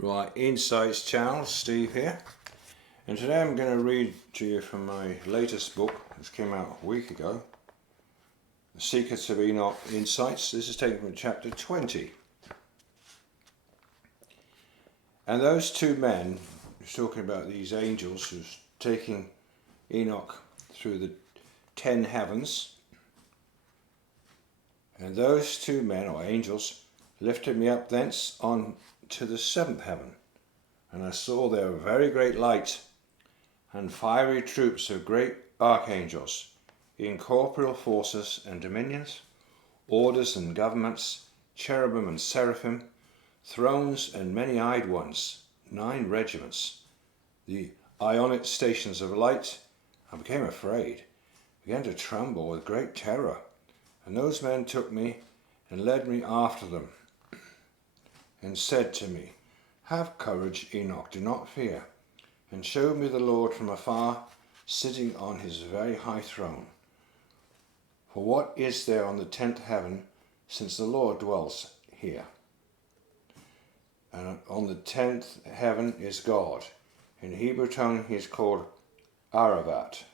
Right, Insights channel, Steve here, and today I'm going to read to you from my latest book, which came out a week ago, The Secrets of ENOCH Insights. This is taken from chapter 20. And those two men, he's talking about these angels who's taking Enoch through the 10 heavens, and those two men, or angels, lifted me up thence on to the 7th heaven, and I saw there a very great light, and fiery troops of great archangels, incorporeal forces and dominions, orders and governments, cherubim and seraphim, thrones and many-eyed ones, 9 regiments, the Ioanit stations of light. I became afraid, began to tremble with great terror, and those men took me and led me after them, and said to me, "Have courage, Enoch, do not fear," and showed me the Lord from afar, sitting on his very high throne. For what is there on the 10th heaven, since the Lord dwells here? And on the 10th heaven is God. In Hebrew tongue he is called Aravat.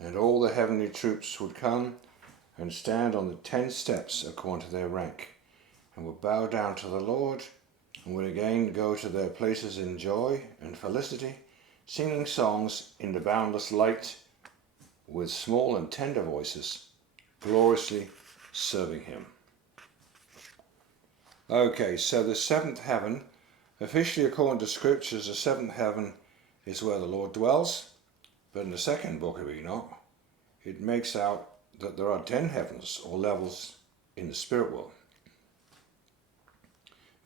And all the heavenly troops would come and stand on the 10 steps according to their rank, and would bow down to the Lord, and would again go to their places in joy and felicity, singing songs in the boundless light, with small and tender voices, gloriously serving him. Okay, so the 7th heaven, officially according to scriptures, the 7th heaven is where the Lord dwells, but in the second book of Enoch, it makes out that there are 10 heavens or levels in the spirit world.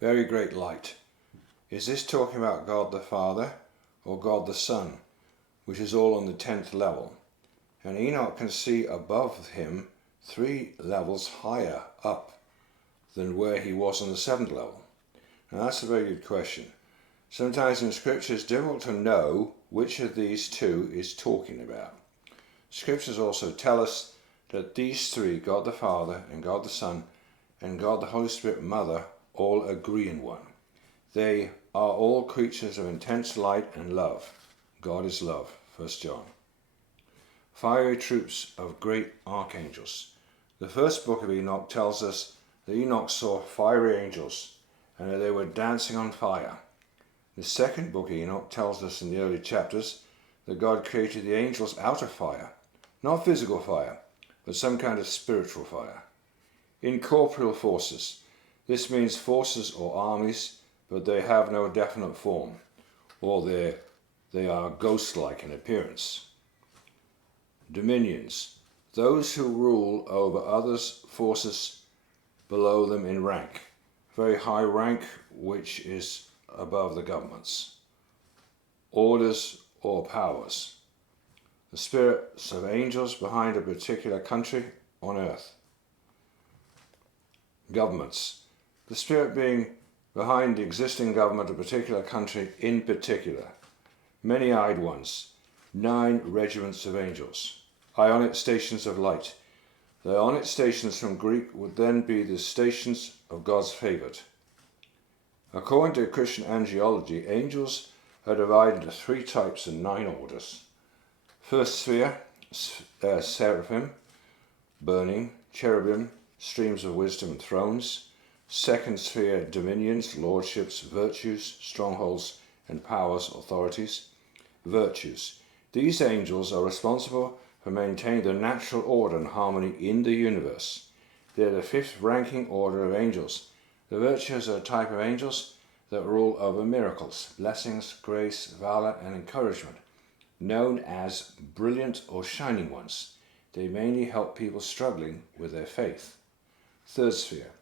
Very great light. Is this talking about God the Father or God the Son, which is all on the 10th level? And Enoch can see above him 3 levels higher up than where he was on the 7th level. Now that's a very good question. Sometimes in Scripture it's difficult to know which of these two is talking about. Scriptures also tell us that these 3, God the Father and God the Son and God the Holy Spirit Mother, all agree in one. They are all creatures of intense light and love. God is love, 1 John. Fiery troops of great archangels. The first book of Enoch tells us that Enoch saw fiery angels and that they were dancing on fire. The second book of Enoch tells us in the early chapters that God created the angels out of fire. Not physical fire, but some kind of spiritual fire. Incorporeal forces. This means forces or armies, but they have no definite form, or they are ghost-like in appearance. Dominions. Those who rule over others' forces below them in rank. Very high rank, which is above the governments. Orders or powers. The spirits of angels behind a particular country on earth. Governments. The spirit being behind the existing government of a particular country in particular. Many-eyed ones. 9 regiments of angels. Ioanit stations of light. The Ioanit stations from Greek would then be the stations of God's favourite. According to Christian angelology, angels are divided into 3 types and 9 orders. First sphere, seraphim, burning, cherubim, streams of wisdom and thrones. Second sphere, dominions, lordships, virtues, strongholds and powers, authorities. Virtues. These angels are responsible for maintaining the natural order and harmony in the universe. They are the 5th ranking order of angels. The virtues are a type of angels that rule over miracles, blessings, grace, valor and encouragement, known as brilliant or shining ones. They mainly help people struggling with their faith. Third sphere,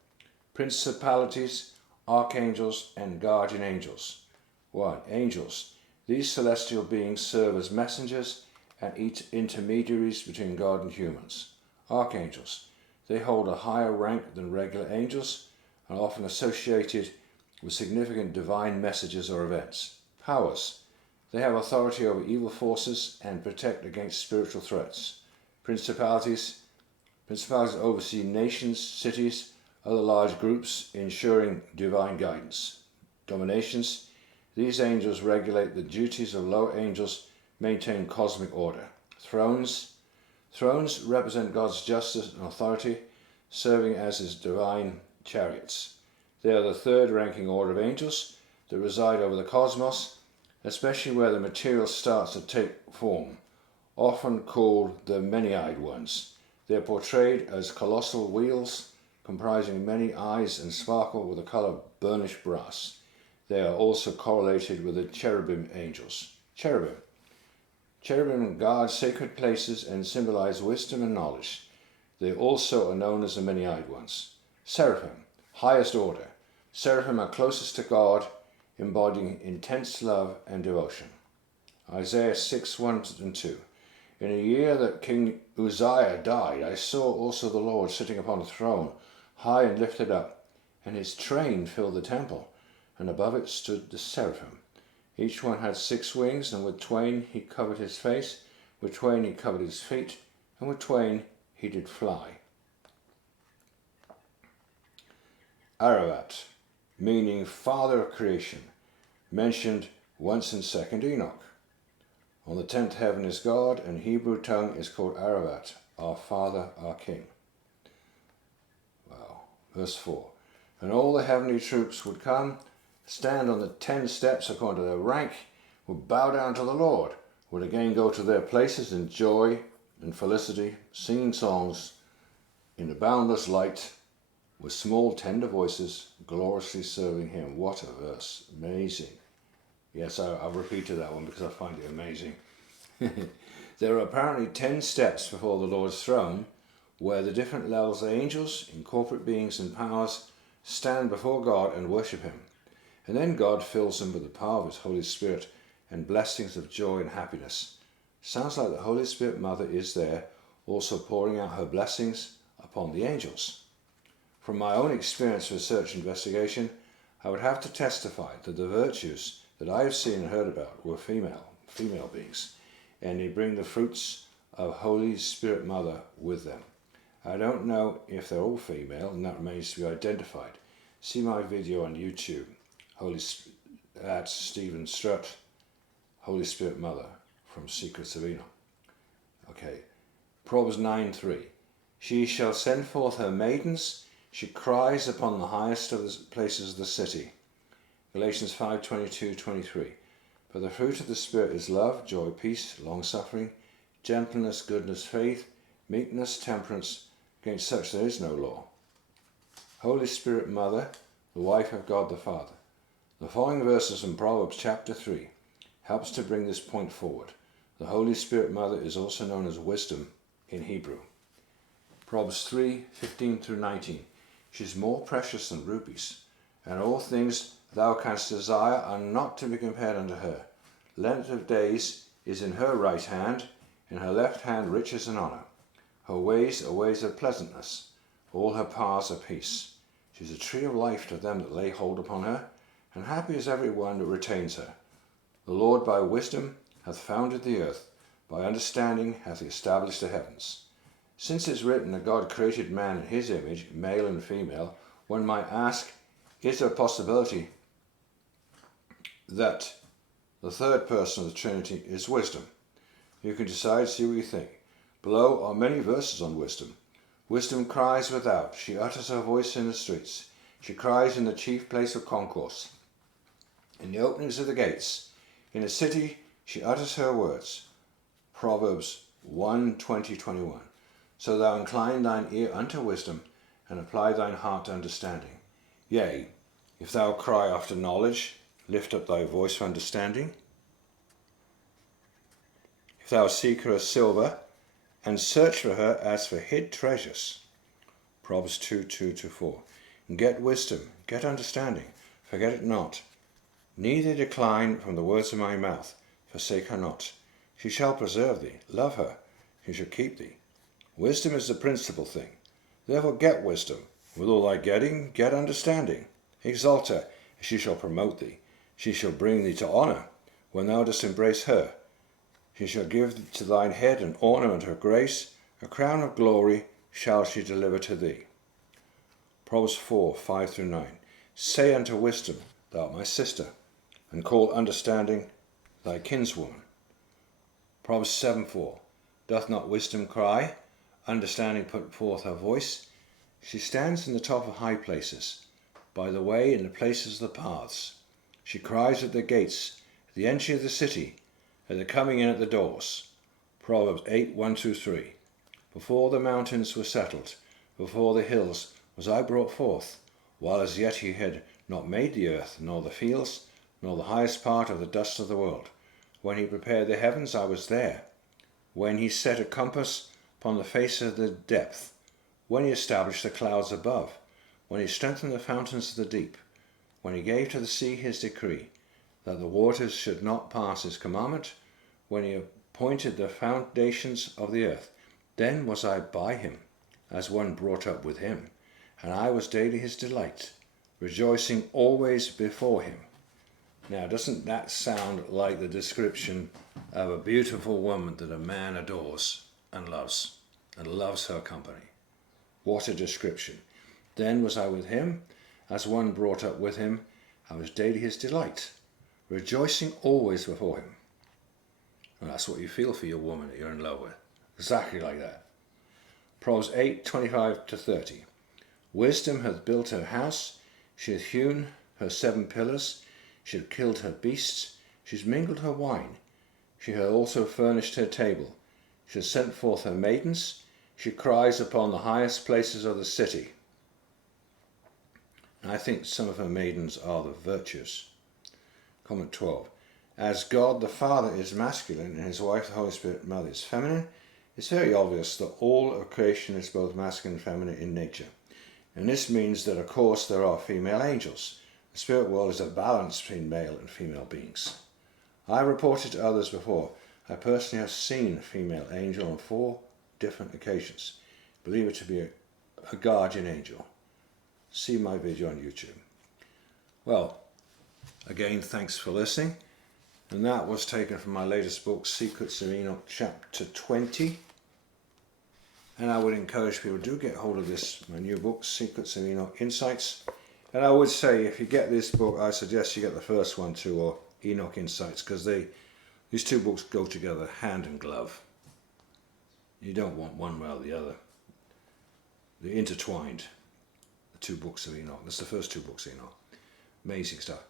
principalities, archangels and guardian angels. 1. Angels. These celestial beings serve as messengers and intermediaries between God and humans. Archangels. They hold a higher rank than regular angels and are often associated with significant divine messages or events. Powers. They have authority over evil forces and protect against spiritual threats. Principalities. Principalities oversee nations, cities, Other large groups ensuring divine guidance. Dominations. These angels regulate the duties of lower angels, maintain cosmic order. Thrones. Thrones represent God's justice and authority, serving as his divine chariots. They are the third ranking order of angels that reside over the cosmos, especially where the material starts to take form, often called the many-eyed ones. They are portrayed as colossal wheels comprising many eyes and sparkle with the color of burnished brass. They are also correlated with the cherubim angels. Cherubim guard sacred places and symbolize wisdom and knowledge. They also are known as the many-eyed ones. Seraphim, highest order. Seraphim are closest to God, embodying intense love and devotion. Isaiah 6:1-2. In a year that King Uzziah died, I saw also the Lord sitting upon a throne, high and lifted up, and his train filled the temple, and above it stood the seraphim. Each one had 6 wings, and with twain he covered his face, with twain he covered his feet, and with twain he did fly. Ararat, meaning father of creation, mentioned once in 2nd Enoch. On the 10th heaven is God, and Hebrew tongue is called Ararat, our Father, our King. Wow. Verse 4. And all the heavenly troops would come, stand on the 10 steps according to their rank, would bow down to the Lord, would again go to their places in joy and felicity, singing songs in the boundless light, with small tender voices, gloriously serving him. What a verse. Amazing. Yes, I've repeated that one because I find it amazing. There are apparently 10 steps before the Lord's throne, where the different levels of angels, incorporate beings and powers, stand before God and worship him. And then God fills them with the power of his Holy Spirit and blessings of joy and happiness. Sounds like the Holy Spirit Mother is there, also pouring out her blessings upon the angels. From my own experience, research, and investigation, I would have to testify that the virtues that I have seen and heard about were female beings, and they bring the fruits of Holy Spirit Mother with them. I don't know if they're all female, and that remains to be identified. See my video on YouTube, at Stephen Strutt, Holy Spirit Mother from Secrets of Enoch. Okay, Proverbs 9:3. She shall send forth her maidens, she cries upon the highest of the places of the city. Galatians 5:22-23. But the fruit of the Spirit is love, joy, peace, long-suffering, gentleness, goodness, faith, meekness, temperance. Against such there is no law. Holy Spirit Mother, the wife of God the Father. The following verses from Proverbs chapter 3 helps to bring this point forward. The Holy Spirit Mother is also known as wisdom in Hebrew. Proverbs 3:15-19. She is more precious than rubies, and all things thou canst desire are not to be compared unto her. Length of days is in her right hand, in her left hand riches and honour. Her ways are ways of pleasantness, all her paths are peace. She is a tree of life to them that lay hold upon her, and happy is every one that retains her. The Lord by wisdom hath founded the earth, by understanding hath he established the heavens. Since it is written that God created man in his image, male and female, one might ask, is there a possibility that the third person of the Trinity is wisdom? You can decide, see what you think. Below are many verses on wisdom. Wisdom cries without, she utters her voice in the streets, she cries in the chief place of concourse, in the openings of the gates, in the city she utters her words. Proverbs 1:20-21. So thou incline thine ear unto wisdom, and apply thine heart to understanding. Yea, if thou cry after knowledge, lift up thy voice for understanding. If thou seek her as silver, and search for her as for hid treasures. Proverbs 2:2-4. Get wisdom, get understanding, forget it not. Neither decline from the words of my mouth, forsake her not. She shall preserve thee, love her, she shall keep thee. Wisdom is the principal thing. Therefore get wisdom. With all thy getting, get understanding. Exalt her, and she shall promote thee. She shall bring thee to honour, when thou dost embrace her. She shall give to thine head an ornament of grace, a crown of glory shall she deliver to thee. Proverbs 4, 5 through 9. Say unto wisdom, thou art my sister, and call understanding thy kinswoman. Proverbs 7, 4. Doth not wisdom cry? Understanding put forth her voice. She stands in the top of high places, by the way in the places of the paths. She cries at the gates, at the entry of the city, at the coming in at the doors. Proverbs 8, 1 through 3. Before the mountains were settled, before the hills was I brought forth, while as yet he had not made the earth, nor the fields, nor the highest part of the dust of the world. When he prepared the heavens, I was there. When he set a compass upon the face of the depth, when he established the clouds above, when he strengthened the fountains of the deep, when he gave to the sea his decree, that the waters should not pass his commandment, when he appointed the foundations of the earth, then was I by him, as one brought up with him, and I was daily his delight, rejoicing always before him. Now, doesn't that sound like the description of a beautiful woman that a man adores and loves her company? What a description. Then was I with him, as one brought up with him, I was daily his delight, rejoicing always before him. And that's what you feel for your woman that you're in love with. Exactly like that. Proverbs 8, 25 to 30. Wisdom hath built her house, she hath hewn her 7 pillars, she hath killed her beasts, she hath mingled her wine, she hath also furnished her table, she hath sent forth her maidens, she cries upon the highest places of the city. And I think some of her maidens are the virtues. Comment 12. As God the Father is masculine and his wife the Holy Spirit Mother is feminine, it's very obvious that all of creation is both masculine and feminine in nature. And this means that, of course, there are female angels. The spirit world is a balance between male and female beings. I reported to others before, I personally have seen a female angel on 4 different occasions. Believe it to be a guardian angel. See my video on YouTube. Well, again, thanks for listening. And that was taken from my latest book, Secrets of Enoch, chapter 20. And I would encourage people to get hold of this, my new book, Secrets of Enoch Insights. And I would say, if you get this book, I suggest you get the first one too, or Enoch Insights, because these 2 books go together hand and glove. You don't want one without the other. They're intertwined, the 2 books of Enoch. That's the first 2 books of Enoch. Amazing stuff.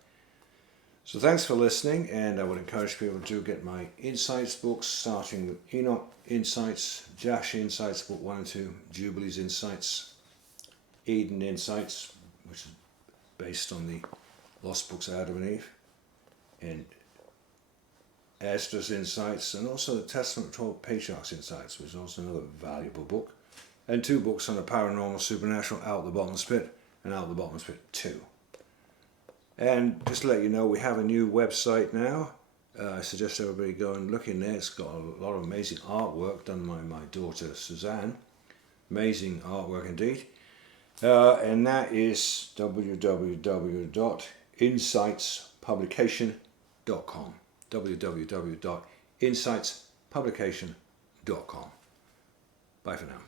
So thanks for listening, and I would encourage people to get my Insights books, starting with Enoch Insights, Jash Insights, book 1 and 2, Jubilees Insights, Eden Insights, which is based on the lost books of Adam and Eve, and Esdras Insights, and also the Testament of 12 Patriarchs Insights, which is also another valuable book, and 2 books on the paranormal, supernatural, Out of the Bottomless Pit, and Out of the Bottomless Pit 2. And just to let you know, we have a new website now. I suggest everybody go and look in there. It's got a lot of amazing artwork done by my daughter Suzanne. Amazing artwork indeed. And that is www.insightspublication.com. www.insightspublication.com. Bye for now.